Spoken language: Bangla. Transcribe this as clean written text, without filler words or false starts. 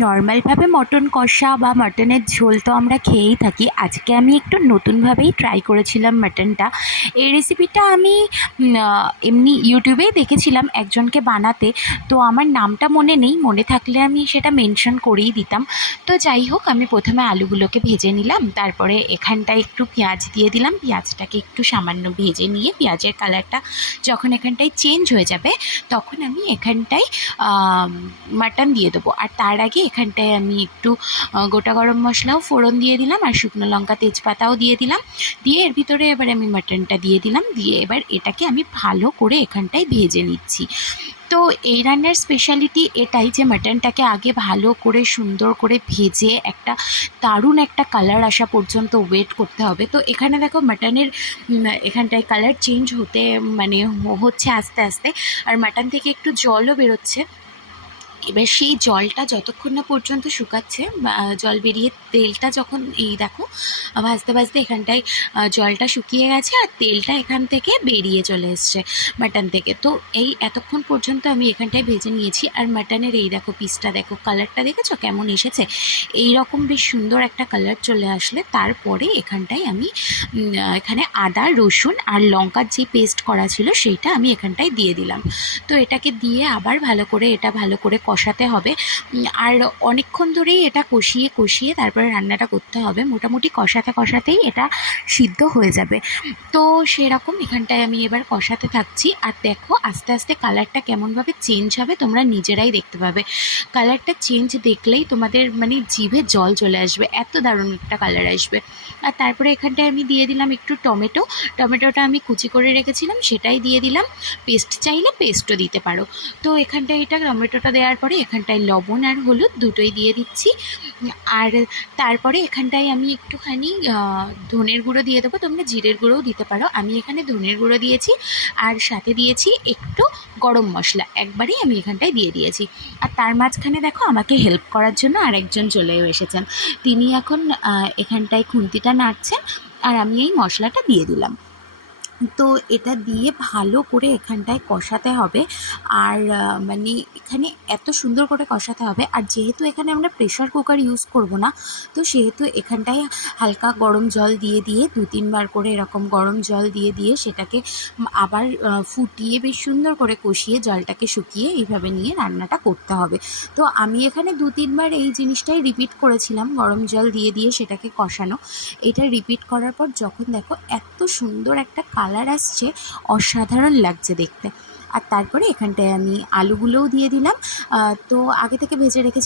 নর্মালভাবে মটন কষা বা মটনের ঝোল তো আমরা খেয়েই থাকি। আজকে আমি একটু নতুনভাবেই ট্রাই করেছিলাম মাটনটা। এই রেসিপিটা আমি এমনি ইউটিউবেই দেখেছিলাম একজনকে বানাতে। তো আমার নামটা মনে নেই, মনে থাকলে আমি সেটা মেনশন করেই দিতাম। তো যাই হোক, আমি প্রথমে আলুগুলোকে ভেজে নিলাম, তারপরে এখানটায় একটু পেঁয়াজ দিয়ে দিলাম। পেঁয়াজটাকে একটু সামান্য ভেজে নিয়ে পেঁয়াজের কালারটা যখন এখানটায় চেঞ্জ হয়ে যাবে, তখন আমি এখানটায় মাটন দিয়ে দেবো। আর তার আগে এখানটায় আমি একটু গোটা গরম মশলাও ফোড়ন দিয়ে দিলাম, আর শুকনো লঙ্কা তেজপাতাও দিয়ে দিলাম। দিয়ে এর ভিতরে এবার আমি মাটনটা দিয়ে দিলাম, দিয়ে এবার এটাকে আমি ভালো করে এখানটায় ভেজে নিচ্ছি। তো এই রান্নার স্পেশালিটি এটাই যে মাটনটাকে আগে ভালো করে সুন্দর করে ভেজে একটা দারুণ একটা কালার আসা পর্যন্ত ওয়েট করতে হবে। তো এখানে দেখো মাটনের এখানটায় কালার চেঞ্জ হতে মানে হচ্ছে আস্তে আস্তে, আর মাটন থেকে একটু জলও বেরোচ্ছে। এবার সেই জলটা যতক্ষণ না পর্যন্ত শুকাচ্ছে, জল বেরিয়ে তেলটা যখন এই দেখো ভাজতে ভাজতে এখানটায় জলটা শুকিয়ে গেছে আর তেলটা এখান থেকে বেরিয়ে চলে এসছে মাটন থেকে। তো এই এতক্ষণ পর্যন্ত আমি এখানটায় ভেজে নিয়েছি। আর মাটনের এই দেখো পিসটা দেখো, কালারটা দেখেছো কেমন এসেছে? এই রকম বেশ সুন্দর একটা কালার চলে আসলে তারপরে এখানটায় আমি এখানে আদা রসুন আর লঙ্কার যে পেস্ট করা ছিল সেইটা আমি এখানটায় দিয়ে দিলাম। তো এটাকে দিয়ে আবার ভালো করে কষাতে হবে। আর অনেকক্ষণ ধরেই এটা কষিয়ে কষিয়ে তারপরে রান্নাটা করতে হবে। মোটামুটি কষাতেই এটা সিদ্ধ হয়ে যাবে। তো সেরকম এখানটায় আমি এবার কষাতে থাকছি। আর দেখো আস্তে আস্তে কালারটা কেমনভাবে চেঞ্জ হবে তোমরা নিজেরাই দেখতে পাবে। কালারটা চেঞ্জ দেখলেই তোমাদের মানে জিভে জল চলে আসবে, এত দারুণ একটা কালার আসবে। আর তারপরে এখানটায় আমি দিয়ে দিলাম একটু টমেটোটা আমি কুচি করে রেখেছিলাম, সেটাই দিয়ে দিলাম। পেস্ট চাইলে পেস্টও দিতে পারো। তো এখানটায় এটা টমেটোটা দেওয়ার পরে এখানটায় লবণ আর হলুদ দুটোই দিয়ে দিচ্ছি। আর তারপরে এখানটায় আমি একটুখানি ধনের গুঁড়ো দিয়ে দেবো, তোমরা জিরের গুঁড়োও দিতে পারো। আমি এখানে ধনের গুঁড়ো দিয়েছি, আর সাথে দিয়েছি একটু গরম মশলা, একবারেই আমি এখানটায় দিয়ে দিয়েছি। আর তার মাঝখানে দেখো আমাকে হেল্প করার জন্য আরেকজন চলেও এসেছেন। তিনি এখন এখানটায় খুন্তিটা নাড়ছেন, আর আমি এই মশলাটা দিয়ে দিলাম। তো এটা দিয়ে ভালো করে এখানটায় কষাতে হবে। আর মানে এখানে এত সুন্দর করে কষাতে হবে। আর যেহেতু এখানে আমরা প্রেশার কুকার ইউজ করব না, তো সেহেতু এখানটায় হালকা গরম জল দিয়ে 2-3 বার করে এরকম গরম জল দিয়ে সেটাকে আবার ফুটিয়ে বেশ সুন্দর করে কষিয়ে জলটাকে শুকিয়ে এইভাবে নিয়ে রান্নাটা করতে হবে। তো আমি এখানে 2-3 বার এই জিনিসটাই রিপিট করেছিলাম, গরম জল দিয়ে সেটাকে কষানো। এটা রিপিট করার পর যখন দেখো এত সুন্দর একটা কালার আসছে, অসাধারণ লাগছে দেখতে। আর তারপরে এখানটায় আমি আলুগুলোও দিয়ে দিলাম। তো আগে থেকে ভেজে রেখেছি